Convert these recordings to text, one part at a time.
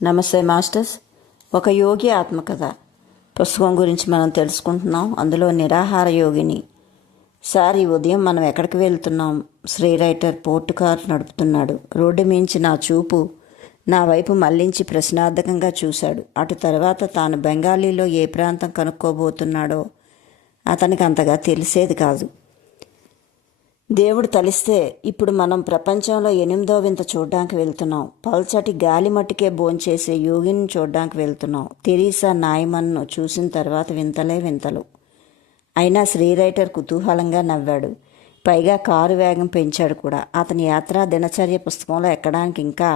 నమస్తే మాస్టర్స్. ఒక యోగి ఆత్మకథ పుస్తకం గురించి మనం తెలుసుకుంటున్నాం. అందులో నిరాహార యోగిని. సార్, ఈ ఉదయం మనం ఎక్కడికి వెళ్తున్నాం? శ్రీ రైటర్ పోర్టు కారు నడుపుతున్నాడు. రోడ్డు మించి నా చూపు నా వైపు మళ్లించి ప్రశ్నార్థకంగా చూశాడు. అటు తర్వాత తాను బెంగాలీలో ఏ ప్రాంతం కనుక్కోబోతున్నాడో అతనికి అంతగా తెలిసేది కాదు. దేవుడు తలిస్తే ఇప్పుడు మనం ప్రపంచంలో 8వ వింత చూడ్డానికి వెళ్తున్నాం. పల్చటి గాలి మట్టికే భోంచేసే యోగిని చూడ్డానికి వెళ్తున్నాం. తెరీసా నాయమన్ను చూసిన తర్వాత వింతలే వింతలు. అయినా శ్రీ రైటర్ కుతూహలంగా నవ్వాడు. పైగా కారు వేగం పెంచాడు కూడా. అతని యాత్రా దినచర్య పుస్తకంలో ఎక్కడానికి ఇంకా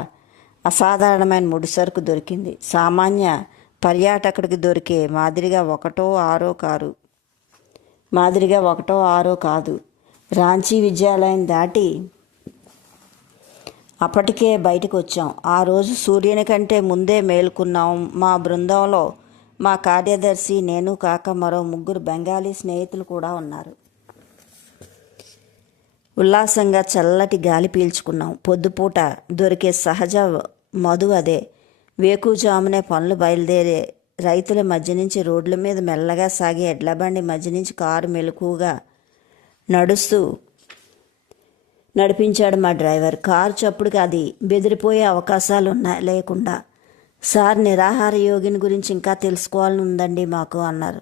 అసాధారణమైన ముడిసరుకు దొరికింది. సామాన్య పర్యాటకుడికి దొరికే మాదిరిగా ఒకటో ఆరో కాదు. రాంచీ విద్యాలయం దాటి అప్పటికే బయటకు వచ్చాం. ఆ రోజు సూర్యుని కంటే ముందే మేలుకున్నాం. మా బృందంలో మా కార్యదర్శి, నేను కాక మరో 3 బెంగాలీ స్నేహితులు కూడా ఉన్నారు. ఉల్లాసంగా చల్లటి గాలి పీల్చుకున్నాం. పొద్దుపూట దొరికే సహజ మధు అదే. వేకుజామునే పనులు బయలుదేరే రైతుల మధ్య నుంచి రోడ్ల మీద మెల్లగా సాగే ఎడ్లబండి మధ్య నుంచి కారు మెలకుగా నడిపించాడు మా డ్రైవర్. కారు చప్పుడుకి అది బెదిరిపోయే అవకాశాలు లేకుండా. సార్, నిరాహార యోగిని గురించి ఇంకా తెలుసుకోవాలని ఉందండి మాకు అన్నారు.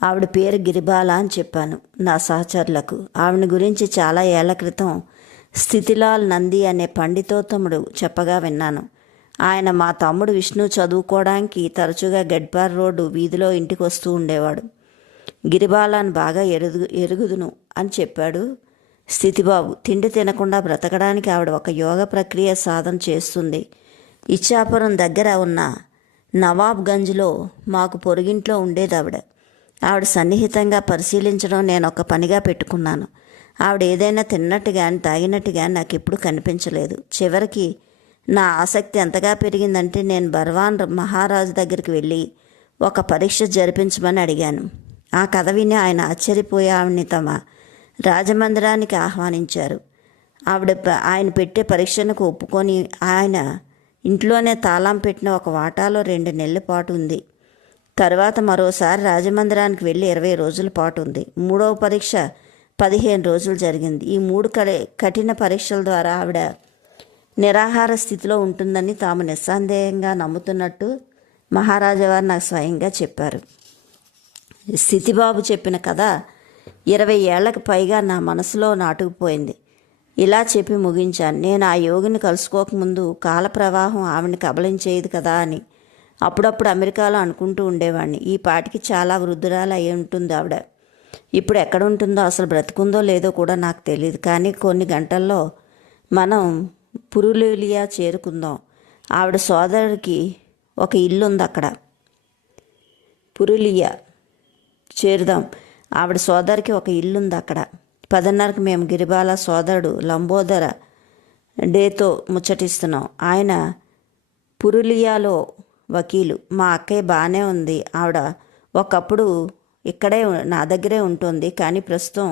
ఆవిడ పేరు గిరిబాల అని చెప్పాను నా సహచరులకు. ఆవిడ గురించి చాలా ఏళ్ల క్రితం స్థితిలాల్ నంది అనే పండితోత్తముడు చెప్పగా విన్నాను. ఆయన మా తమ్ముడు విష్ణు చదువుకోవడానికి తరచుగా గడ్పార్ రోడ్డు వీధిలో ఇంటికి వస్తూ ఉండేవాడు. గిరిబాలాను బాగా ఎరుగుదును అని చెప్పాడు స్థితిబాబు. తిండి తినకుండా బ్రతకడానికి ఆవిడ ఒక యోగ ప్రక్రియ సాధన చేస్తుంది. ఇచ్చాపురం దగ్గర ఉన్న నవాబ్గంజ్లో మాకు పొరుగింట్లో ఉండేది ఆవిడ సన్నిహితంగా పరిశీలించడం నేను ఒక పనిగా పెట్టుకున్నాను. ఆవిడ ఏదైనా తిన్నట్టు కానీ తాగినట్టు కానీ నాకు ఎప్పుడు కనిపించలేదు. చివరికి నా ఆసక్తి ఎంతగా పెరిగిందంటే నేను బర్వాన్ మహారాజు దగ్గరికి వెళ్ళి ఒక పరీక్ష జరిపించమని అడిగాను. ఆ కథ విని ఆయన ఆశ్చర్యపోయి ఆవిడని తమ రాజమందిరానికి ఆహ్వానించారు. ఆయన పెట్టే పరీక్షలకు ఒప్పుకొని ఆయన ఇంట్లోనే తాళం పెట్టిన ఒక వాటాలో 2 నెలల పాటు ఉంది. తర్వాత మరోసారి రాజమందిరానికి వెళ్ళి 20 రోజుల పాటు ఉంది. 3వ పరీక్ష 15 రోజులు జరిగింది. ఈ 3 కఠిన పరీక్షల ద్వారా ఆవిడ నిరాహార స్థితిలో ఉంటుందని తాము నిస్సందేహంగా నమ్ముతున్నట్టు మహారాజా వారు నాకు స్వయంగా చెప్పారు. స్థితిబాబు చెప్పిన కథ 20 ఏళ్లకు పైగా నా మనసులో నాటుకుపోయింది. ఇలా చెప్పి ముగించాను. నేను ఆ యోగిని కలుసుకోకముందు కాల ప్రవాహం ఆవిడని కబలించేది కదా అని అప్పుడప్పుడు అమెరికాలో అనుకుంటూ ఉండేవాడిని. ఈ పాటికి చాలా వృద్ధురాలు అయి ఉంటుంది ఆవిడ. ఇప్పుడు ఎక్కడ ఉంటుందో, అసలు బ్రతుకుందో లేదో కూడా నాకు తెలియదు. కానీ కొన్ని గంటల్లో మనం పురులియా చేరుకుందాం. ఆవిడ సోదరుడికి ఒక ఇల్లు ఉంది అక్కడ. పురులియా చేరుదాం. ఆవిడ సోదరికి ఒక ఇల్లుంది అక్కడ. 10:30కి మేము గిరిబాల సోదరుడు లంబోదర డేతో ముచ్చటిస్తున్నాం. ఆయన పురులియాలో వకీలు. మా అక్కయ్య బాగానే ఉంది. ఆవిడ ఒకప్పుడు ఇక్కడే నా దగ్గరే ఉంటుంది, కానీ ప్రస్తుతం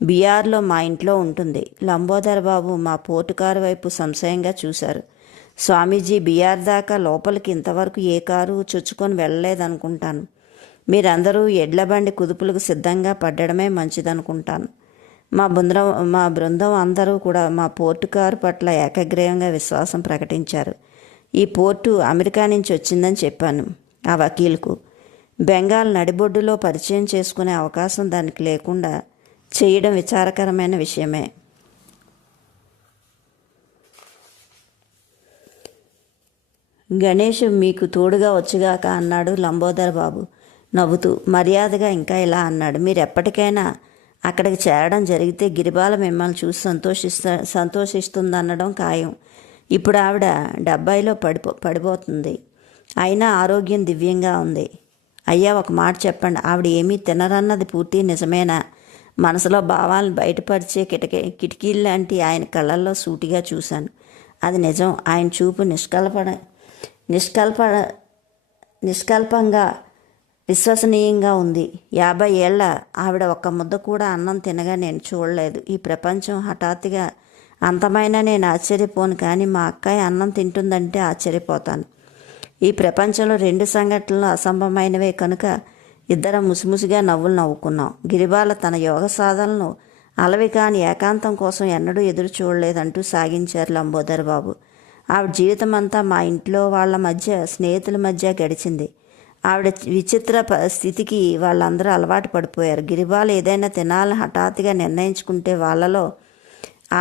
బీహార్లో మా ఇంట్లో ఉంటుంది. లంబోదర బాబు మా పోర్టుకారు వైపు సంశయంగా చూశారు. స్వామీజీ, బీహార్ దాకా లోపలికి ఇంతవరకు ఏ కారు చొచ్చుకొని వెళ్ళలేదనుకుంటాను. మీరందరూ ఎడ్లబండి కుదుపులకు సిద్ధంగా పడ్డడమే మంచిదనుకుంటాను. మా బృందం అందరూ కూడా మా పోర్టు కారు పట్ల ఏకగ్రీవంగా విశ్వాసం ప్రకటించారు. ఈ పోర్టు అమెరికా నుంచి వచ్చిందని చెప్పాను ఆ వకీలుకు. బెంగాల్ నడిబొడ్డులో పరిచయం చేసుకునే అవకాశం దానికి లేకుండా చేయడం విచారకరమైన విషయమే. గణేష్ మీకు తోడుగా వచ్చుగాక అన్నాడు లంబోదర్ బాబు నవ్వుతూ. మర్యాదగా ఇంకా ఇలా అన్నాడు. మీరు ఎప్పటికైనా అక్కడికి చేరడం జరిగితే గిరిబాల మిమ్మల్ని చూసి సంతోషిస్తుందనడం ఖాయం. ఇప్పుడు ఆవిడ 70లో పడిపోతుంది. అయినా ఆరోగ్యం దివ్యంగా ఉంది. అయ్యా, ఒక మాట చెప్పండి, ఆవిడ ఏమీ తినరన్నది పూర్తి నిజమేనా? మనసులో భావాలను బయటపరిచే కిటికీల్లాంటి ఆయన కళ్ళల్లో సూటిగా చూశాను. అది నిజం. ఆయన చూపు నిష్కల్పంగా విశ్వసనీయంగా ఉంది. 50 ఏళ్ల ఆవిడ ఒక్క ముద్ద కూడా అన్నం తినగా నేను చూడలేదు. ఈ ప్రపంచం హఠాత్తుగా అంతమైనా నేను ఆశ్చర్యపోను, కానీ మా అక్కయ్య అన్నం తింటుందంటే ఆశ్చర్యపోతాను. ఈ ప్రపంచంలో 2 సంఘటనలు అసంభవమైనవే కనుక ఇద్దరం ముసిముసిగా నవ్వులు నవ్వుకున్నాం. గిరిబాల తన యోగ సాధనలను అలవి కాని ఏకాంతం కోసం ఎన్నడూ ఎదురు చూడలేదంటూ సాగించారు లంబోదర్ బాబు. ఆవిడ జీవితం అంతా మా ఇంట్లో వాళ్ళ మధ్య, స్నేహితుల మధ్య గడిచింది. ఆవిడ విచిత్ర స్థితికి వాళ్ళందరూ అలవాటు పడిపోయారు. గిరిబాలు ఏదైనా తినాలని హఠాత్తుగా నిర్ణయించుకుంటే వాళ్ళలో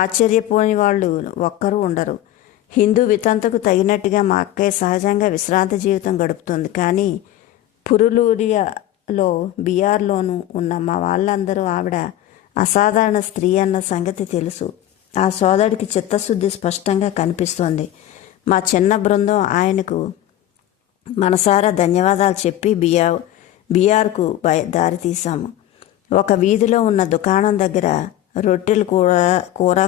ఆశ్చర్యపోని వాళ్ళు ఒక్కరూ ఉండరు. హిందూ వితంతకు తగినట్టుగా మా అక్కయ్య సహజంగా విశ్రాంతి జీవితం గడుపుతుంది. కానీ పురులూరియాలో, బీహార్లోనూ ఉన్న మా వాళ్ళందరూ ఆవిడ అసాధారణ స్త్రీ అన్న సంగతి తెలుసు. ఆ సోదరుడికి చిత్తశుద్ధి స్పష్టంగా కనిపిస్తోంది. మా చిన్న బృందం ఆయనకు మనసారా ధన్యవాదాలు చెప్పి బీహార్కు దారితీశాము. ఒక వీధిలో ఉన్న దుకాణం దగ్గర రొట్టెలు కూర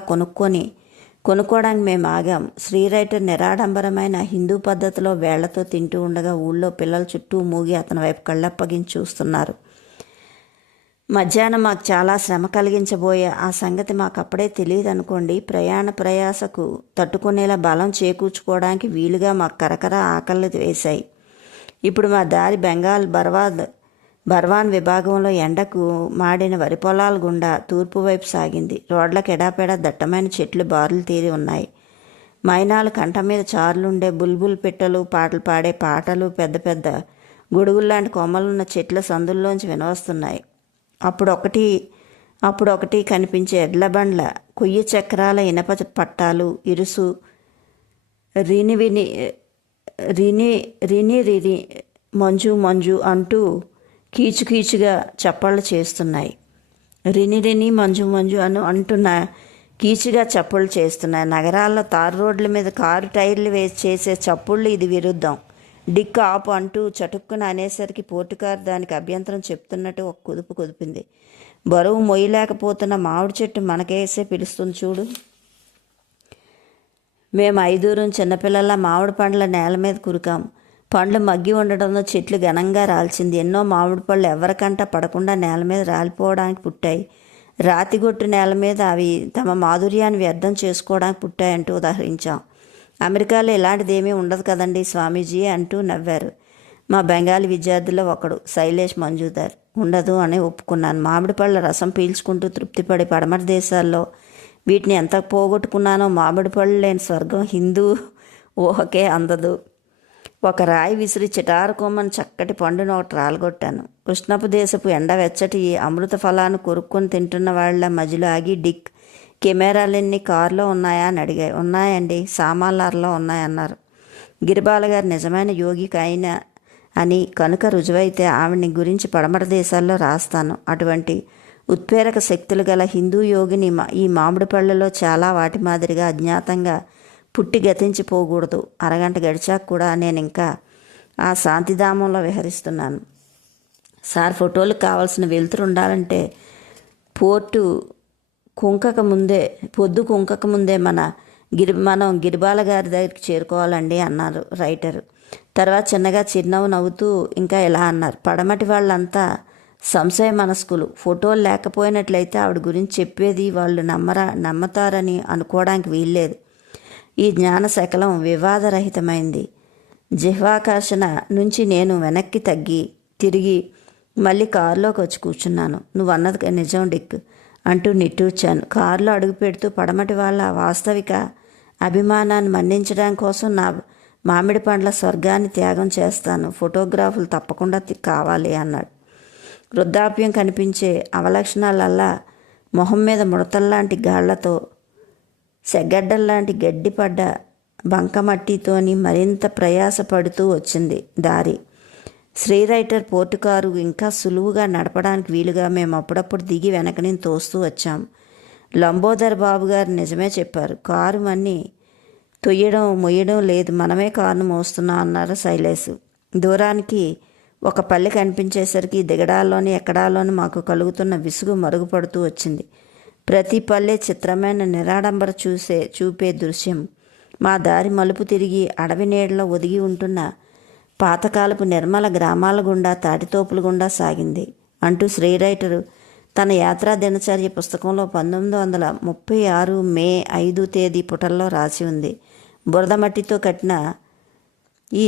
కొనుక్కోవడానికి మేము ఆగాం. శ్రీరైటర్ నిరాడంబరమైన హిందూ పద్ధతిలో వేళ్లతో తింటూ ఉండగా ఊళ్ళో పిల్లల చుట్టూ మూగి అతని వైపు కళ్ళప్పగించి చూస్తున్నారు. మధ్యాహ్నం మాకు చాలా శ్రమ కలిగించబోయే ఆ సంగతి మాకు అప్పుడే తెలియదు అనుకోండి. ప్రయాసకు తట్టుకునేలా బలం చేకూర్చుకోవడానికి వీలుగా మాకు కరకర ఆకళ్ళు వేశాయి. ఇప్పుడు మా దారి బెంగాల్ బర్వాన్ విభాగంలో ఎండకు మాడిన వరి పొలాల గుండా తూర్పు వైపు సాగింది. రోడ్లకు ఎడాపెడా దట్టమైన చెట్లు బారులు తీరి ఉన్నాయి. మైనాలు కంఠ మీద చారులుండే బుల్బుల్ పిట్టలు పాటలు పాడే పాటలు పెద్ద పెద్ద గొడుగుల్లాంటి కొమ్మలున్న చెట్ల సందుల్లోంచి వినవస్తున్నాయి. అప్పుడొకటి కనిపించే ఎడ్ల బండ్ల కొయ్యి చక్రాల ఇనప పట్టాలు ఇరుసు రిని మంజు అంటూ కీచుకీచుగా చప్పళ్ళు చేస్తున్నాయి. రిని మంజు అంటున్న కీచుగా చప్పుళ్ళు చేస్తున్నాయి. నగరాల్లో తారు రోడ్ల మీద కారు టైర్లు వేసి చేసే చప్పుళ్ళు ఇది విరుద్ధం. డిక్ ఆపు అంటూ చటుక్కున అనేసరికి పోర్టుకారు దానికి అభ్యంతరం చెప్తున్నట్టు ఒక కుదిపింది. బరువు మొయ్యలేకపోతున్న మామిడి చెట్టు మనకేసే పిలుస్తుంది చూడు. మేము 5 చిన్నపిల్లల మామిడి పండ్ల నేల మీద కురికాము. పండ్లు మగ్గి ఉండడంతో చెట్లు ఘనంగా రాల్చింది. ఎన్నో మామిడి పళ్ళు ఎవరికంట పడకుండా నేల మీద రాలిపోవడానికి పుట్టాయి. రాతిగొట్టు నేల మీద అవి తమ మాధుర్యాన్ని వ్యర్థం చేసుకోవడానికి పుట్టాయంటూ ఉదాహరించాం. అమెరికాలో ఇలాంటిదేమీ ఉండదు కదండి స్వామీజీ అంటూ నవ్వారు మా బెంగాలీ విద్యార్థుల్లో ఒకడు, శైలేష్ మంజుదార్. ఉండదు అని ఒప్పుకున్నాను. మామిడి పళ్ళ రసం పీల్చుకుంటూ తృప్తిపడి పడమటి దేశాల్లో వీటిని ఎంత పోగొట్టుకున్నానో మామిడి పళ్ళు లేని స్వర్గం హిందూ ఊహకే అందదు. ఒక రాయి విసిరి చిటారు కొమ్మని చక్కటి పండును ఒకటి రాలగొట్టాను. కృష్ణపు దేశపు ఎండ వెచ్చటి అమృత ఫలాన్ని కొరుక్కొని తింటున్న వాళ్ళ మధ్యలో ఆగి డిక్, కెమెరాలన్నీ కారులో ఉన్నాయా అని అడిగాయి. ఉన్నాయండి, సామాన్లర్లో ఉన్నాయన్నారు. గిరిబాల గారు నిజమైన యోగికి అయినా అని కనుక రుజువైతే ఆవిడ్ని గురించి పడమట దేశాల్లో రాస్తాను. అటువంటి ఉత్ప్రేరక శక్తులు గల హిందూ యోగిని ఈ మామిడి పళ్ళలో చాలా వాటి మాదిరిగా అజ్ఞాతంగా పుట్టి గతించిపోకూడదు. అరగంట గడిచాక కూడా నేను ఇంకా ఆ శాంతిధామంలో విహరిస్తున్నాను. సార్, ఫోటోలకు కావాల్సిన వెలుతురు ఉండాలంటే పొద్దు కుంకక ముందే మనం గిరిబాల గారి దగ్గరికి చేరుకోవాలండి అన్నారు రైటరు. తర్వాత చిన్నగా చిరునవ్వు నవ్వుతూ ఇంకా ఇలా అన్నారు. పడమటి వాళ్ళంతా సంశయ మనస్కులు. ఫోటోలు లేకపోయినట్లయితే ఆవిడ గురించి చెప్పేది వాళ్ళు నమ్మతారని అనుకోవడానికి వీల్లేదు. ఈ జ్ఞాన శకలం వివాదరహితమైంది. జిహ్వాకర్షణ నుంచి నేను వెనక్కి తిరిగి మళ్ళీ కారులోకి వచ్చి కూర్చున్నాను. నువ్వు అన్నది నిజం డిక్ అంటూ నిట్టూర్చాను. కారులో అడుగు పెడుతూ పడమటి వాళ్ళ వాస్తవిక అభిమానాన్ని మన్నించడం కోసం నా మామిడి పండ్ల స్వర్గాన్ని త్యాగం చేస్తాను. ఫోటోగ్రాఫులు తప్పకుండా కావాలి అన్నాడు. వృద్ధాప్యం కనిపించే అవలక్షణాలల్లా మొహం మీద ముడతల్లాంటి గాళ్లతో సెగ్గడ్డల్లాంటి గడ్డిపడ్డ బంకమట్టితోని మరింత ప్రయాసపడుతూ వచ్చింది దారి. శ్రీరైటర్ పోర్టుకారు ఇంకా సులువుగా నడపడానికి వీలుగా మేము అప్పుడప్పుడు దిగి వెనకని తోస్తూ వచ్చాం. లంబోదర్ బాబు గారు నిజమే చెప్పారు. కారు మన్ని మొయ్యడం లేదు, మనమే కారును మోస్తున్నాం అన్నారు శైలేష్. దూరానికి ఒక పల్లె కనిపించేసరికి దిగడాల్లోని ఎక్కడాల్లోని మాకు కలుగుతున్న విసుగు మరుగుపడుతూ వచ్చింది. ప్రతి పల్లె చిత్రమైన నిరాడంబర చూపే దృశ్యం. మా దారి మలుపు తిరిగి అడవి నీడలో ఒదిగి ఉంటున్న పాతకాలపు నిర్మల గ్రామాల గుండా తాటితోపుల గుండా సాగింది అంటూ శ్రీరైటరు తన యాత్రా దినచర్య పుస్తకంలో 1936 మే 5 తేదీ పుటల్లో రాసి ఉంది. బురద మట్టితో కట్టిన ఈ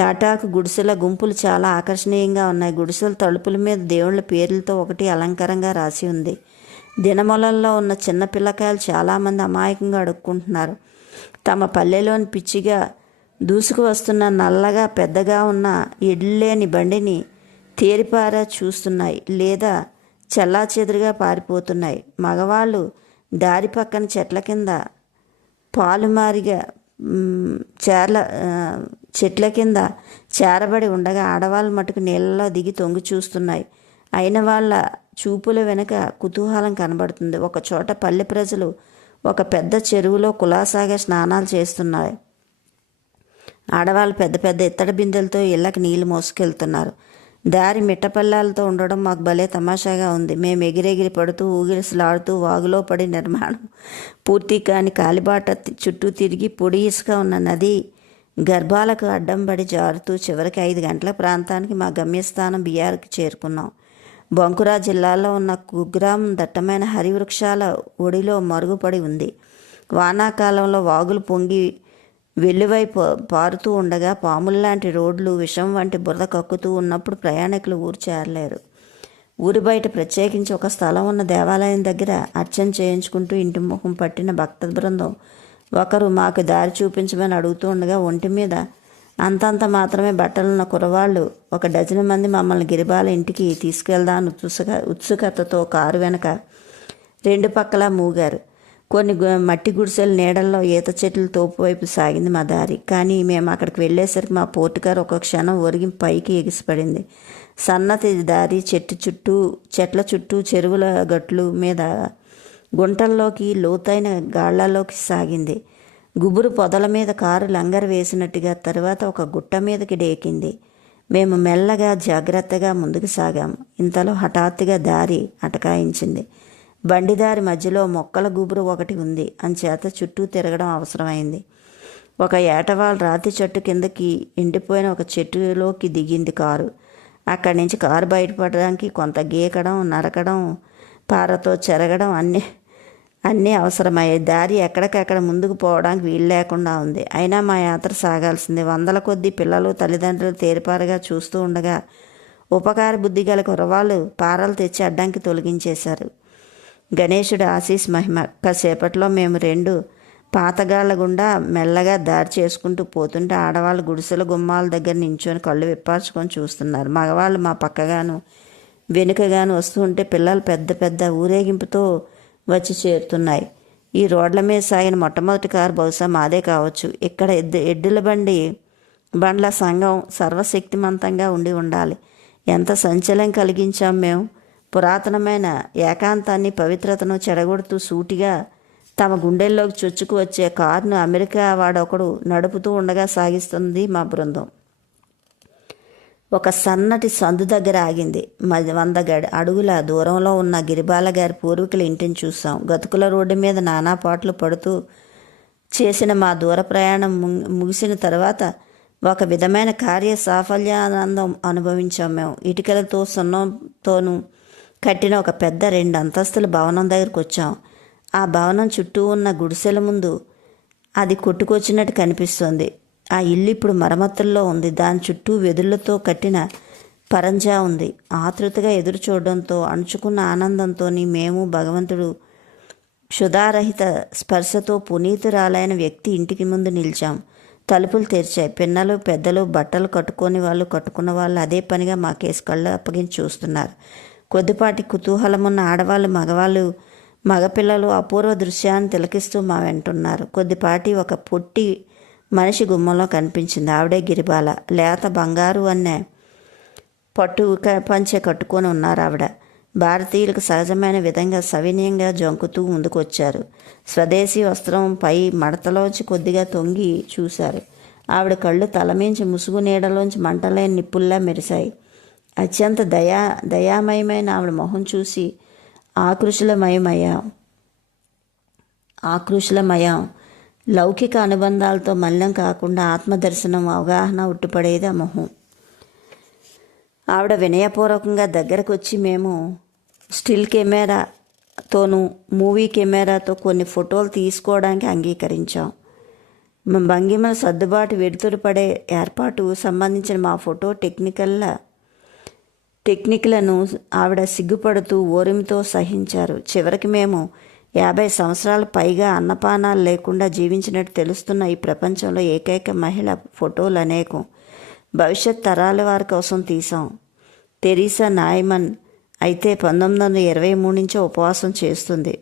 తాటాకు గుడిసెల గుంపులు చాలా ఆకర్షణీయంగా ఉన్నాయి. గుడిసెల తలుపుల మీద దేవుళ్ళ పేర్లతో ఒకటి అలంకారంగా రాసి ఉంది. దినమొలల్లో ఉన్న చిన్న పిల్లకాయలు చాలామంది అమాయకంగా అడుక్కుంటున్నారు. తమ పల్లెలోని పిచ్చిగా దూసుకు వస్తున్న నల్లగా పెద్దగా ఉన్న ఎడ్లేని బండిని తేరిపారా చూస్తున్నాయి లేదా చెల్లాచెదురుగా పారిపోతున్నాయి. మగవాళ్ళు దారి పక్కన చెట్ల కింద పాలుమారిగా చెట్ల కింద చేరబడి ఉండగా ఆడవాళ్ళు మటుకు నీళ్ళలో దిగి తొంగి చూస్తున్నాయి. అయిన వాళ్ళ చూపుల వెనుక కుతూహలం కనబడుతుంది. ఒక చోట పల్లె ప్రజలు ఒక పెద్ద చెరువులో కులాసాగా స్నానాలు చేస్తున్నారు. ఆడవాళ్ళు పెద్ద పెద్ద ఇత్తడి బిందెలతో ఇళ్ళకి నీళ్లు మోసుకెళ్తున్నారు. దారి మిట్టపల్లాలతో ఉండడం మాకు భలే తమాషాగా ఉంది. మేము ఎగిరెగిరి పడుతూ ఊగిసలాడుతూ వాగులో పడి నిర్మాణం పూర్తి కాని కాలిబాట చుట్టూ తిరిగి పొడి ఇసుక ఉన్న నది గర్భాలకు అడ్డం పడి జారుతూ చివరికి 5 గంటల ప్రాంతానికి మా గమ్యస్థానం బిహార్కి చేరుకున్నాం. బంకురా జిల్లాలో ఉన్న కుగ్రామం దట్టమైన హరివృక్షాల ఒడిలో మరుగుపడి ఉంది. వానాకాలంలో వాగులు పొంగి వెల్లువై పారుతూ ఉండగా పాముల్లాంటి రోడ్లు విషం వంటి బురద కక్కుతూ ఉన్నప్పుడు ప్రయాణికులు ఊరు చేరలేరు. ఊరి బయట ప్రత్యేకించి ఒక స్థలం ఉన్న దేవాలయం దగ్గర అర్చన చేయించుకుంటూ ఇంటి ముఖం పట్టిన భక్త బృందం ఒకరు మాకు దారి చూపించమని అడుగుతూ ఉండగా ఒంటి మీద అంతంత మాత్రమే బట్టలున్న కుర్రవాళ్ళు 1 డజను మంది మమ్మల్ని గిరిబాల ఇంటికి తీసుకెళ్దామని ఉత్సుకతతో కారు వెనక 2 పక్కలా మూగారు. కొన్ని మట్టి గుడిసెల నీడల్లో ఈత చెట్ల తోపు వైపు సాగింది మా దారి. కానీ మేము అక్కడికి వెళ్ళేసరికి మా పోర్టుకారు ఒక క్షణం ఒరిగి పైకి ఎగిసిపడింది. సన్నతి దారి చెట్ల చుట్టూ చెరువుల గట్లు మీద గుంటల్లోకి లోతైన గాళ్లలోకి సాగింది. గుబురు పొదల మీద కారు లంగర్ వేసినట్టుగా తర్వాత ఒక గుట్ట మీదకి డేకింది. మేము మెల్లగా జాగ్రత్తగా ముందుకు సాగాము. ఇంతలో హఠాత్తుగా దారి అటకాయించింది. బండిదారి మధ్యలో మొక్కల గుబురు ఒకటి ఉంది. అంచేత చుట్టూ తిరగడం అవసరమైంది. ఒక ఏటవాళ్ళ రాతి చెట్టు కిందకి ఎండిపోయిన ఒక చెట్టులోకి దిగింది కారు. అక్కడి నుంచి కారు బయటపడడానికి కొంత గీకడం, నరకడం, పారతో చెరగడం అన్నీ అవసరమయ్యాయి. దారి ఎక్కడికక్కడ ముందుకు పోవడానికి వీలు లేకుండా ఉంది. అయినా మా యాత్ర సాగాల్సింది. 100 కొద్దీ పిల్లలు తల్లిదండ్రులు తేరిపారుగా చూస్తూ ఉండగా ఉపకార బుద్ధి గల కుర్రవాళ్ళు పారలు తెచ్చి అడ్డంకి తొలగించేశారు. గణేశుడు ఆశీస్ మహిమ. కాసేపట్లో మేము 2 పాతగాళ్ల గుండా మెల్లగా దారి చేసుకుంటూ పోతుంటే ఆడవాళ్ళు గుడిసెల గుమ్మాల దగ్గర నించొని కళ్ళు విప్పార్చుకొని చూస్తున్నారు. మగవాళ్ళు మా పక్కగాను వెనుకగాను వస్తూ ఉంటే పిల్లలు పెద్ద పెద్ద ఊరేగింపుతో వచ్చి చేరుతున్నాయి. ఈ రోడ్ల మీద సాగిన మొట్టమొదటి కారు బహుశా మాదే కావచ్చు. ఇక్కడ ఎద్దుల బండ్ల సంఘం సర్వశక్తిమంతంగా ఉండాలి. ఎంత సంచలనం కలిగించాం మేము. పురాతనమైన ఏకాంతాన్ని, పవిత్రతను చెడగొడుతూ సూటిగా తమ గుండెల్లోకి చొచ్చుకు వచ్చే కారును అమెరికా వాడొకడు నడుపుతూ ఉండగా సాగిస్తుంది మా బృందం. ఒక సన్నటి సందు దగ్గర ఆగింది. 100 అడుగుల దూరంలో ఉన్న గిరిబాల గారి పూర్వీకుల ఇంటిని చూసాం. గతుకుల రోడ్డు మీద నానా పాటలు పడుతూ చేసిన మా దూర ప్రయాణం ముగిసిన తర్వాత ఒక విధమైన కార్య సాఫల్యానందం అనుభవించాం మేము. ఇటుకలతో సున్నంతోనూ కట్టిన ఒక పెద్ద 2 అంతస్తుల భవనం దగ్గరకు వచ్చాం. ఆ భవనం చుట్టూ ఉన్న గుడిసెల ముందు అది కొట్టుకొచ్చినట్టు కనిపిస్తోంది. ఆ ఇల్లు ఇప్పుడు మరమ్మతుల్లో ఉంది. దాని చుట్టూ వెదుళ్లతో కట్టిన పరంజా ఉంది. ఆతృతగా ఎదురు చూడడంతో అణుచుకున్న ఆనందంతో మేము భగవంతుడు క్షుధారహిత స్పర్శతో పునీతురాలైన వ్యక్తి ఇంటికి ముందు నిలిచాం. తలుపులు తెరిచాయి. పిన్నలు పెద్దలు బట్టలు కట్టుకున్న వాళ్ళు అదే పనిగా మా కేసు కళ్ళు అప్పగించి చూస్తున్నారు. కొద్దిపాటి కుతూహలమున్న ఆడవాళ్ళు, మగపిల్లలు అపూర్వ దృశ్యాన్ని తిలకిస్తూ మా వెంటున్నారు. కొద్దిపాటి ఒక పొట్టి మనిషి గుమ్మంలో కనిపించింది. ఆవిడే గిరిబాల. లేత బంగారు అనే పట్టు పంచె కట్టుకొని ఉన్నారు ఆవిడ. భారతీయులకు సహజమైన విధంగా సవినయంగా జంకుతూ ముందుకొచ్చారు. స్వదేశీ వస్త్రం పై మడతలోంచి కొద్దిగా తొంగి చూశారు. ఆవిడ కళ్ళు తలమించి ముసుగు నీడలోంచి మంటలేని నిప్పుల్లా మెరిశాయి. అత్యంత దయామయమైన ఆవిడ మొహం చూసి ఆకృషులమయం. లౌకిక అనుబంధాలతో మల్లం కాకుండా ఆత్మదర్శనం, అవగాహన ఉట్టిపడేది ఆ మొహం. ఆవిడ వినయపూర్వకంగా దగ్గరకు వచ్చి మేము స్టిల్ కెమెరాతోనూ మూవీ కెమెరాతో కొన్ని ఫోటోలు తీసుకోవడానికి అంగీకరించాం. భంగిమల సర్దుబాటు వెడుతురుపడే ఏర్పాటు సంబంధించిన మా ఫోటో టెక్నిక్లను ఆవిడ సిగ్గుపడుతూ ఓరిమితో సహించారు. చివరికి మేము 50 సంవత్సరాల పైగా అన్నపానాలు లేకుండా జీవించినట్టు తెలుస్తున్న ఈ ప్రపంచంలో ఏకైక మహిళ ఫోటోలు అనేకం భవిష్యత్ తరాల వారి కోసం తీసాం. తెరీసా నాయ్మన్ అయితే 1923 నుంచే ఉపవాసం చేస్తుంది.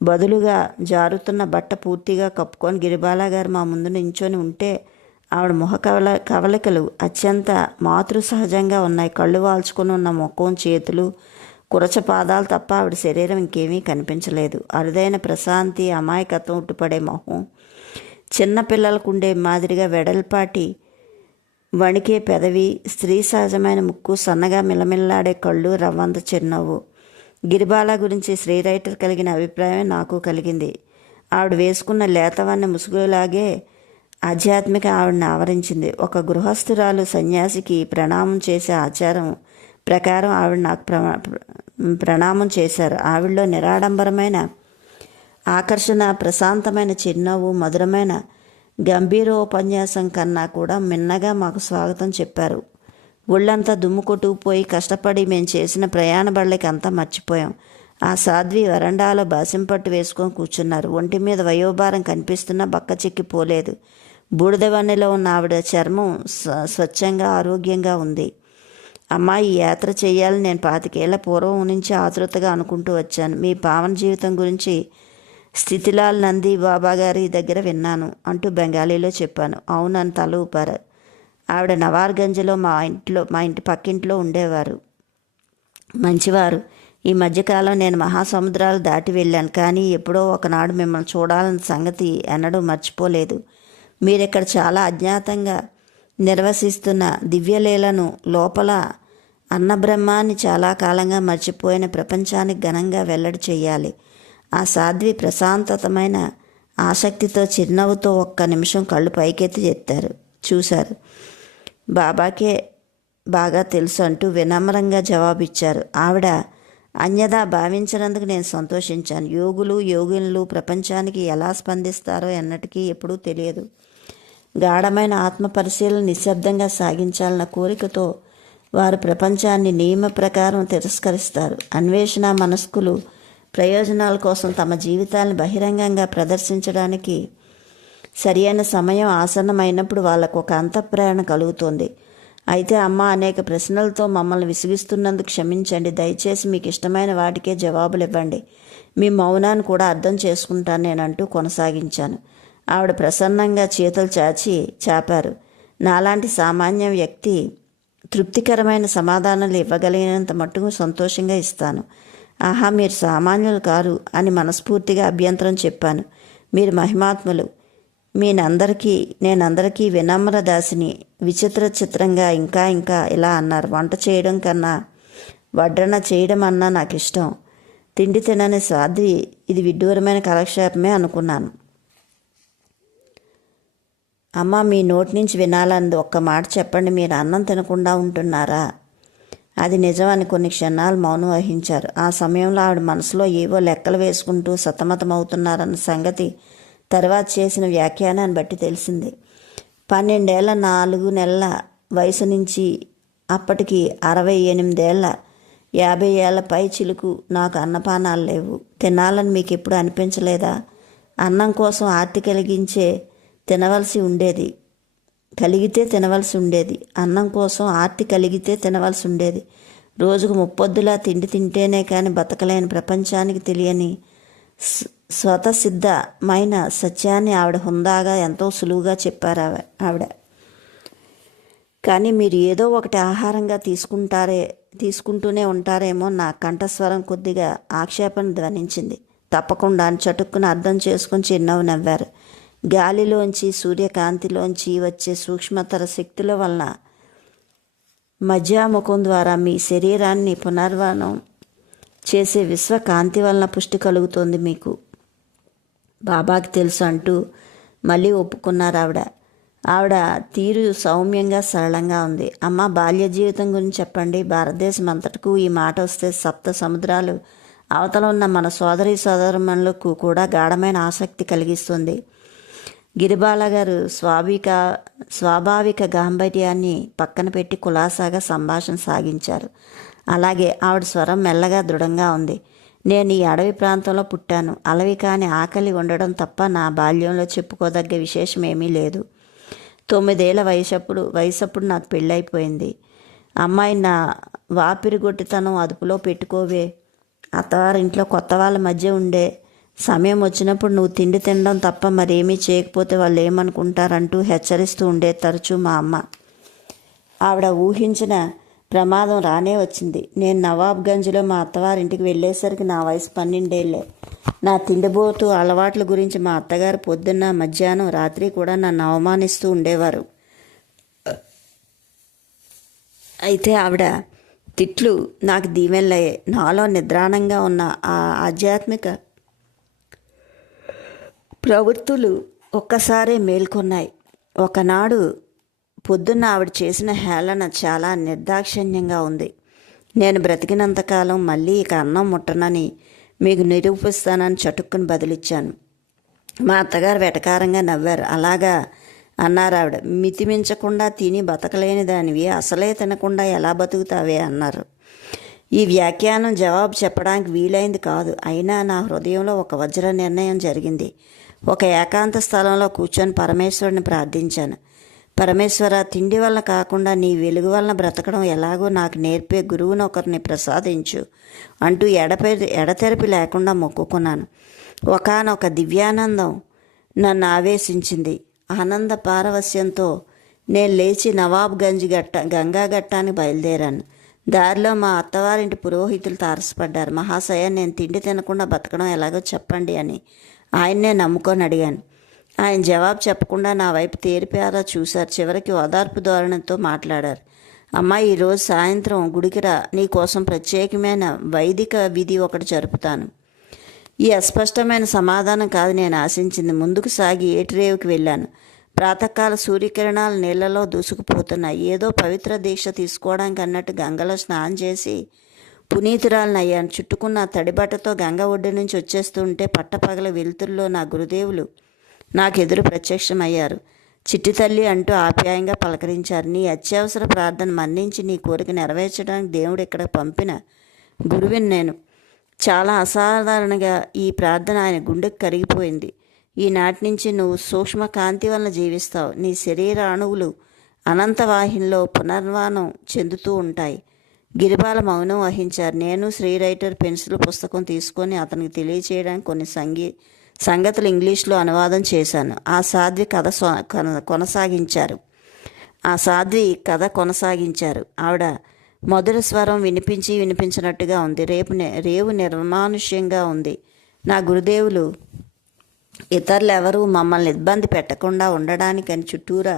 బదులుగా జారుతున్న బట్ట పూర్తిగా కప్పుకొని గిరిబాల గారు మా ముందు నించొని ఉంటే ఆవిడ ముఖ కవలికలు అత్యంత మాతృ సహజంగా ఉన్నాయి. కళ్ళు వాల్చుకొని ఉన్న ముఖం, చేతులు, కురచ పాదాలు తప్ప ఆవిడ శరీరం ఇంకేమీ కనిపించలేదు. అరుదైన ప్రశాంతి, అమాయకత్వం ఉట్టుపడే మొహం, చిన్న పిల్లలకు ఉండే మాదిరిగా వెడల్పాటి వణికే పెదవి, స్త్రీ సహజమైన ముక్కు, సన్నగా మిలమిల్లాడే కళ్ళు, రవ్వంత చిరునవ్వు. గిరిబాల గురించి శ్రీ రైటర్ కలిగిన అభిప్రాయం నాకు కలిగింది. ఆవిడ వేసుకున్న లేతవన్న ముసుగులాగే ఆధ్యాత్మిక ఆవిడని ఆవరించింది. ఒక గృహస్థురాలు సన్యాసికి ప్రణామం చేసే ఆచారం ప్రకారం ఆవిడ నాకు ప్రణామం చేశారు. ఆవిడలో నిరాడంబరమైన ఆకర్షణ, ప్రశాంతమైన చిరునవ్వు, మధురమైన గంభీరోపన్యాసం కన్నా కూడా మిన్నగా మాకు స్వాగతం చెప్పారు. ఒళ్ళంతా దుమ్ము కొట్టుకుపోయి కష్టపడి మేము చేసిన ప్రయాణ బళ్ళకి అంతా మర్చిపోయాం. ఆ సాధ్వి వరండాలో బాసింపట్టు వేసుకొని కూర్చున్నారు. ఒంటి మీద వయోభారం కనిపిస్తున్నా బక్క చిక్కిపోలేదు. బూడిదవన్నెలో ఉన్న ఆవిడ చర్మం స్వచ్ఛంగా ఆరోగ్యంగా ఉంది. అమ్మా, ఈ యాత్ర చేయాలని నేను 25 ఏళ్ల పూర్వం నుంచి ఆతృతగా అనుకుంటూ వచ్చాను. మీ పావన జీవితం గురించి స్థితిలాల్ నంది బాబా గారి దగ్గర విన్నాను అంటూ బెంగాలీలో చెప్పాను. అవునని తల ఊపారు. ఆవిడ నవార్గంజ్లో మా ఇంటి పక్కింట్లో ఉండేవారు. మంచివారు. ఈ మధ్యకాలం నేను మహాసముద్రాలు దాటి వెళ్ళాను, కానీ ఎప్పుడో ఒకనాడు మిమ్మల్ని చూడాలన్న సంగతి ఎన్నడూ మర్చిపోలేదు. మీరిక్కడ చాలా అజ్ఞాతంగా నిర్వసిస్తున్న దివ్యలీలను లోపల అన్నబ్రహ్మాన్ని చాలా కాలంగా మర్చిపోయిన ప్రపంచానికి ఘనంగా వెల్లడి చేయాలి. ఆ సాధ్వి ప్రశాంతతమైన ఆసక్తితో చిరునవ్వుతో ఒక్క నిమిషం కళ్ళు పైకెత్తి చూశారు. బాబాకే బాగా తెలుసు అంటూ వినమ్రంగా జవాబిచ్చారు. ఆవిడ అన్యదా భావించినందుకు నేను సంతోషించాను. యోగులు ప్రపంచానికి ఎలా స్పందిస్తారో ఎన్నటికీ ఎప్పుడూ తెలియదు. గాఢమైన ఆత్మ పరిశీలన నిశ్శబ్దంగా సాగించాలన్న కోరికతో వారు ప్రపంచాన్ని నియమ ప్రకారం తిరస్కరిస్తారు. అన్వేషణ మనస్కులు ప్రయోజనాల కోసం తమ జీవితాలను బహిరంగంగా ప్రదర్శించడానికి సరియైన సమయం ఆసన్నమైనప్పుడు వాళ్ళకు ఒక అంతఃప్రేరణ కలుగుతుంది. అయితే అమ్మ, అనేక ప్రశ్నలతో మమ్మల్ని విసిగిస్తున్నందుకు క్షమించండి. దయచేసి మీకు ఇష్టమైన వాటికే జవాబులు ఇవ్వండి. మీ మౌనాన్ని కూడా అర్థం చేసుకుంటాను నేనంటూ కొనసాగించాను. ఆవిడ ప్రసన్నంగా చేతులు చాపారు. నాలాంటి సామాన్య వ్యక్తి తృప్తికరమైన సమాధానాలు ఇవ్వగలిగినంత మట్టుకు సంతోషంగా ఇస్తాను. ఆహా, మీరు సామాన్యులు కారు అని మనస్ఫూర్తిగా అభ్యంతరం చెప్పాను. మీరు మహిమాత్ములు. నేనందరికీ వినమ్ర దాసిని. చిత్రంగా ఇంకా ఇలా అన్నారు. వంట చేయడం కన్నా వడ్డన చేయడం అన్నా నాకు ఇష్టం. తిండి తినని సాధ్వి ఇది విడ్డూరమైన కాలక్షేపమే అనుకున్నాను. అమ్మ, మీ నోటి నుంచి వినాలంది ఒక్క మాట చెప్పండి. మీరు అన్నం తినకుండా ఉంటున్నారా? అది నిజమని కొన్ని క్షణాలు మౌనం వహించారు. ఆ సమయంలో ఆవిడ మనసులో ఏవో లెక్కలు వేసుకుంటూ సతమతమవుతున్నారన్న సంగతి తర్వాత చేసిన వ్యాఖ్యానాన్ని బట్టి తెలిసింది. 12 ఏళ్ల 4 నెలల వయసు నుంచి అప్పటికి 68 ఏళ్ల 50 ఏళ్ల పై చిలుకు నాకు అన్నపానాలు లేవు. తినాలని మీకు ఎప్పుడు అనిపించలేదా? అన్నం కోసం ఆర్తి కలిగితే తినవలసి ఉండేది. అన్నం కోసం ఆర్తి కలిగితే తినవలసి ఉండేది. రోజుకు ముప్పొద్దులా తిండి తింటేనే కానీ బతకలేని ప్రపంచానికి తెలియని స్వతసిద్ధమైన సత్యాన్ని ఆవిడ హుందాగా ఎంతో సులువుగా చెప్పారు ఆవిడ. కానీ మీరు ఏదో ఒకటి ఆహారంగా తీసుకుంటూనే ఉంటారేమో. నా కంఠస్వరం కొద్దిగా ఆక్షేపణ ధ్వనించింది. తప్పకుండా అని చటుక్కున అర్థం చేసుకుని చిరునవ్వు నవ్వారు. గాలిలోంచి, సూర్యకాంతిలోంచి వచ్చే సూక్ష్మతర శక్తుల వలన మధ్యాముఖం ద్వారా మీ శరీరాన్ని పునర్వనం చేసే విశ్వకాంతి వలన పుష్టి కలుగుతోంది మీకు. బాబాకి తెలుసు అంటూ మళ్ళీ ఒప్పుకున్నారు ఆవిడ తీరు సౌమ్యంగా సరళంగా ఉంది. అమ్మ, బాల్య జీవితం గురించి చెప్పండి. భారతదేశం అంతటకు ఈ మాట వస్తే 7 సముద్రాలు అవతల ఉన్న మన సోదరీమణులకు కూడా గాఢమైన ఆసక్తి కలిగిస్తుంది. గిరిబాల గారు స్వాభావిక గాంభీర్యాన్ని పక్కన పెట్టి కులాసాగా సంభాషణ సాగించారు. అలాగే ఆవిడ స్వరం మెల్లగా దృఢంగా ఉంది. నేను ఈ అడవి ప్రాంతంలో పుట్టాను. అలవి కాని ఆకలి ఉండడం తప్ప నా బాల్యంలో చెప్పుకోదగ్గ విశేషం ఏమీ లేదు. 9 ఏళ్ల వయసప్పుడు నాకు పెళ్ళైపోయింది. అమ్మాయి నా వాపిరిగొట్టితనం అదుపులో పెట్టుకోవే. అత్తవారింట్లో కొత్త వాళ్ళ మధ్య ఉండే సమయం వచ్చినప్పుడు నువ్వు తిండి తినడం తప్ప మరేమీ చేయకపోతే వాళ్ళు ఏమనుకుంటారంటూ హెచ్చరిస్తూ ఉండే తరచూ మా అమ్మ. ఆవిడ ఊహించిన ప్రమాదం రానే వచ్చింది. నేను నవాబ్గంజ్లో మా అత్తవారింటికి వెళ్ళేసరికి నా వయసు 12 ఏళ్ళే. నా తిండిబోతు అలవాట్ల గురించి మా అత్తగారు పొద్దున్న, మధ్యాహ్నం, రాత్రి కూడా నన్ను అవమానిస్తూ ఉండేవారు. అయితే ఆవిడ తిట్లు నాకు దీవెనలయ్యాయి. నాలో నిద్రాణంగా ఉన్న ఆ ఆధ్యాత్మిక ప్రవృత్తులు ఒక్కసారే మేల్కొన్నాయి. ఒకనాడు పొద్దున్న ఆవిడ చేసిన హేళన చాలా నిర్దాక్షిణ్యంగా ఉంది. నేను బ్రతికినంతకాలం మళ్ళీ ఇక అన్నం ముట్టనని మీకు నిరూపిస్తానని చటుక్కుని బదిలిచ్చాను. మా అత్తగారు వెటకారంగా నవ్వారు. అలాగా అన్నారు ఆవిడ. మితిమించకుండా తిని బతకలేని దానివి అసలే తినకుండా ఎలా బతుకుతావే అన్నారు. ఈ వ్యాఖ్యానం జవాబు చెప్పడానికి వీలైంది కాదు. అయినా నా హృదయంలో ఒక వజ్ర నిర్ణయం జరిగింది. ఒక ఏకాంత స్థలంలో కూర్చొని పరమేశ్వరుని ప్రార్థించాను. పరమేశ్వర, తిండి వల్ల కాకుండా నీ వెలుగు వలన బ్రతకడం ఎలాగో నాకు నేర్పే గురువును ఒకరిని ప్రసాదించు అంటూ ఎడతెరపి లేకుండా మొక్కుకున్నాను. ఒకానొక దివ్యానందం నన్ను ఆవేశించింది. ఆనంద పారవస్యంతో నేను లేచి నవాబ్గంజ్ గంగా ఘట్టానికి బయలుదేరాను. దారిలో మా అత్తవారింటి పురోహితులు తారసపడ్డారు. మహాశయ, నేను తిండి తినకుండా బతకడం ఎలాగో చెప్పండి అని ఆయన్నే నమ్ముకొని అడిగాను. ఆయన జవాబు చెప్పకుండా నా వైపు తేరిపారా చూశారు. చివరికి ఓదార్పు ధోరణితో మాట్లాడారు. అమ్మాయి, ఈరోజు సాయంత్రం గుడికి రా. నీ కోసం ప్రత్యేకమైన వైదిక విధి ఒకటి జరుపుతాను. ఈ అస్పష్టమైన సమాధానం కాదు నేను ఆశించింది. ముందుకు సాగి ఏటిరేవుకి వెళ్ళాను. ప్రాతకాల సూర్యకిరణాలు నీళ్లలో దూసుకుపోతున్నాయి. ఏదో పవిత్ర దీక్ష తీసుకోవడానికి అన్నట్టు గంగలో స్నానం చేసి పునీతురాలనయ్యాను. చుట్టుకున్న తడిబట్టతో గంగ ఒడ్డు నుంచి వచ్చేస్తుంటే పట్టపగల వెలుతుల్లో నా గురుదేవులు నాకెదురు ప్రత్యక్షమయ్యారు. చిట్టి తల్లి అంటూ ఆప్యాయంగా పలకరించారు. నీ అత్యవసర ప్రార్థన మన్నించి నీ కోరిక నెరవేర్చడానికి దేవుడు ఇక్కడ పంపిన గురువిని నేను. చాలా అసాధారణంగా ఈ ప్రార్థన ఆయన గుండెకు కరిగిపోయింది. ఈనాటి నుంచి నువ్వు సూక్ష్మ కాంతి వలన జీవిస్తావు. నీ శరీర అణువులు అనంతవాహినిలో పునర్వానం చెందుతూ ఉంటాయి. గిరిబాల మౌనం వహించారు. నేను శ్రీరైటర్ పెన్సిల్ పుస్తకం తీసుకొని అతనికి తెలియచేయడానికి కొన్ని సంగతులు ఇంగ్లీష్లో అనువాదం చేశాను. ఆ సాధ్వి కథ కొనసాగించారు. ఆవిడ మధుర స్వరం వినిపించినట్టుగా ఉంది. రేవు నిర్మానుష్యంగా ఉంది. నా గురుదేవులు ఇతరులెవరూ మమ్మల్ని ఇబ్బంది పెట్టకుండా ఉండడానికని చుట్టూరా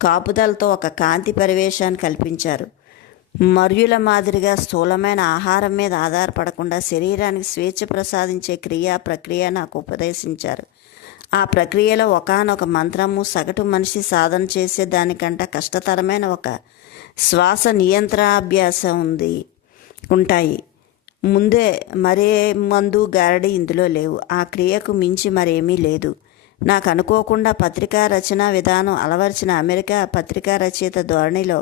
కాపుదలతో ఒక కాంతి పరివేశాన్ని కల్పించారు. మర్యుల మాదిరిగా స్థూలమైన ఆహారం మీద ఆధారపడకుండా శరీరానికి స్వేచ్ఛ ప్రసాదించే ప్రక్రియ నాకు ఉపదేశించారు. ఆ ప్రక్రియలో ఒకానొక మంత్రము, సగటు మనిషి సాధన చేసే దానికంటే కష్టతరమైన ఒక శ్వాస నియంత్రణాభ్యాసం ఉంటాయి. ముందే మరే మందు గారడి ఇందులో లేవు. ఆ క్రియకు మించి మరేమీ లేదు. నాకు అనుకోకుండా పత్రికా రచనా విధానం అలవర్చిన అమెరికా పత్రికా రచయిత ధోరణిలో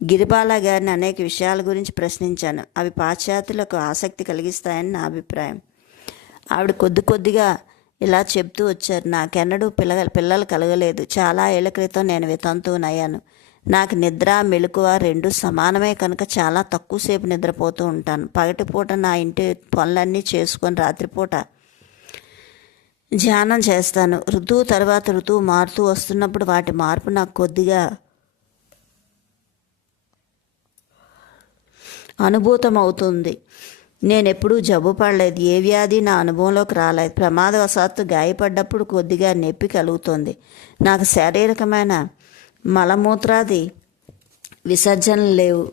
గిరిబాల గారిని అనేక విషయాల గురించి ప్రశ్నించాను. అవి పాశ్చాత్యులకు ఆసక్తి కలిగిస్తాయని నా అభిప్రాయం. ఆవిడ కొద్దిగా ఇలా చెప్తూ వచ్చారు. నాకెన్నడూ పిల్లలు కలగలేదు. చాలా ఏళ్ల క్రితం నేను వితంతువునయ్యాను. నాకు నిద్ర, మెలకువ రెండూ సమానమే కనుక చాలా తక్కువసేపు నిద్రపోతూ ఉంటాను. పగటిపూట నా ఇంటి పనులన్నీ చేసుకొని రాత్రిపూట ధ్యానం చేస్తాను. ఋతువు తర్వాత ఋతువు మారుతూ వస్తున్నప్పుడు వాటి మార్పు నాకు కొద్దిగా అనుభూతం అవుతుంది. నేనెప్పుడూ జబ్బు పడలేదు. ఏ వ్యాధి నా అనుభవంలోకి రాలేదు. ప్రమాదవశాత్తు గాయపడ్డప్పుడు కొద్దిగా నొప్పి కలుగుతుంది. నాకు శారీరకమైన మలమూత్రాది విసర్జనలు లేవు.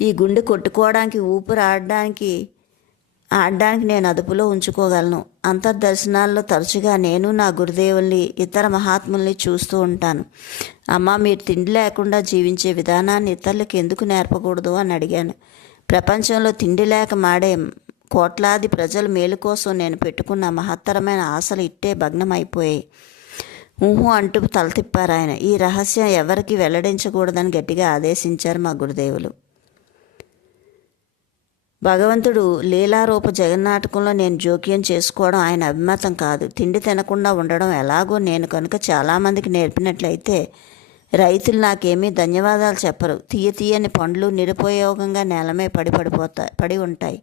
ఈ గుండె కొట్టుకోవడానికి, ఊపిరి ఆడడానికి నేను అదుపులో ఉంచుకోగలను. అంతర్దర్శనాల్లో తరచుగా నేను నా గురుదేవుల్ని, ఇతర మహాత్ముల్ని చూస్తూ ఉంటాను. అమ్మ, మీరు తిండి లేకుండా జీవించే విధానాన్ని ఇతరులకు ఎందుకు నేర్పకూడదు అని అడిగాను. ప్రపంచంలో తిండి లేక మాడే కోట్లాది ప్రజల మేలు కోసం నేను పెట్టుకున్న మహత్తరమైన ఆశలు ఇట్టే భగ్నమైపోయాయి. ఊహు అంటూ తల తిప్పారు ఆయన. ఈ రహస్యం ఎవరికి వెల్లడించకూడదని గట్టిగా ఆదేశించారు మా గురుదేవులు. భగవంతుడు లీలారూప జగన్నాటకంలో నేను జోక్యం చేసుకోవడం ఆయన అభిమతం కాదు. తిండి తినకుండా ఉండడం ఎలాగో నేను కనుక చాలామందికి నేర్పినట్లయితే రైతులు నాకేమీ ధన్యవాదాలు చెప్పరు. తీయని పండ్లు నిరుపయోగంగా నేలమే పడి ఉంటాయి.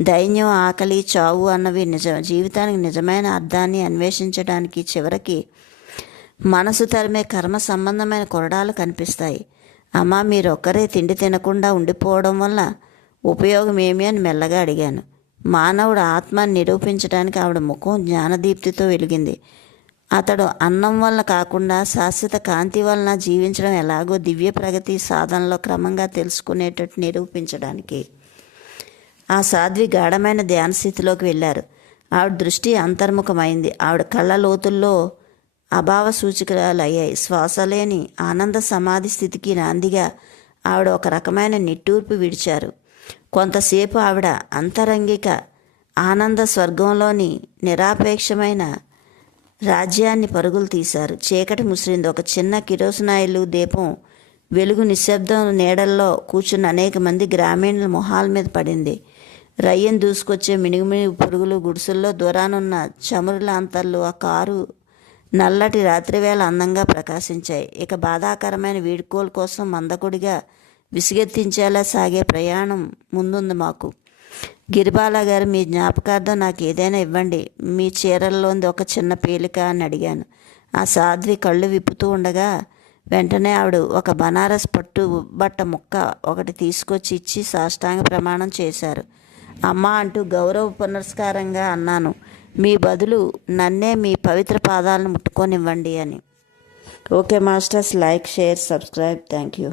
దైన్యం, ఆకలి, చావు అన్నవి జీవితానికి నిజమైన అర్థాన్ని అన్వేషించడానికి చివరికి మనసు తరిమే కర్మ సంబంధమైన కొరడాలు కనిపిస్తాయి. అమ్మా, మీరొక్కరే తిండి తినకుండా ఉండిపోవడం వల్ల ఉపయోగం ఏమి అని మెల్లగా అడిగాను. మానవుడు ఆత్మని నిరూపించడానికి ఆవిడ ముఖం జ్ఞానదీప్తితో వెలిగింది. అతడు అన్నం వల్ల కాకుండా శాశ్వత కాంతి వలన జీవించడం ఎలాగో దివ్య ప్రగతి సాధనలో క్రమంగా తెలుసుకునేటట్టు నిరూపించడానికి. ఆ సాధ్వి గాఢమైన ధ్యాన స్థితిలోకి వెళ్ళారు. ఆవిడ దృష్టి అంతర్ముఖమైంది. ఆవిడ కళ్ళ లోతుల్లో అభావ సూచికలు అయ్యాయి. శ్వాస లేని ఆనంద సమాధి స్థితికి నాందిగా ఆవిడ ఒక రకమైన నిట్టూర్పు విడిచారు. కొంతసేపు ఆవిడ అంతరంగిక ఆనంద స్వర్గంలోని నిరాపేక్షమైన రాజ్యాన్ని పరుగులు తీశారు. చీకటి ముసిరింది. ఒక చిన్న కిరోసినాయిలు దీపం వెలుగు నిశ్శబ్దం నీడల్లో కూర్చున్న అనేక మంది గ్రామీణుల మొహాల మీద పడింది. రయ్యం దూసుకొచ్చే మినుగుమినుగు పురుగులు, గుడిసెల్లో దూరానున్న చమురుల అంతర్లు ఆ కారు నల్లటి రాత్రివేళ అందంగా ప్రకాశించాయి. ఇక బాధాకరమైన వీడ్కోలు కోసం మందకుడిగా విసుగెత్తించేలా సాగే ప్రయాణం ముందుంది మాకు. గిరిబాల గారు, మీ జ్ఞాపకార్థం నాకు ఏదైనా ఇవ్వండి. మీ చీరల్లోంది ఒక చిన్న పీలిక అని అడిగాను. ఆ సాధ్వి కళ్ళు విప్పుతూ ఉండగా వెంటనే ఆవిడ ఒక బనారస్ పట్టు బట్ట ముక్క ఒకటి తీసుకొచ్చి ఇచ్చి సాష్టాంగ ప్రమాణం చేశారు. అమ్మా అంటూ గౌరవ పునస్కారంగా అన్నాను. మీ బదులు నన్నే మీ పవిత్ర పాదాలను ముట్టుకొనివ్వండి అని. Okay masters, like, share, subscribe. Thank you.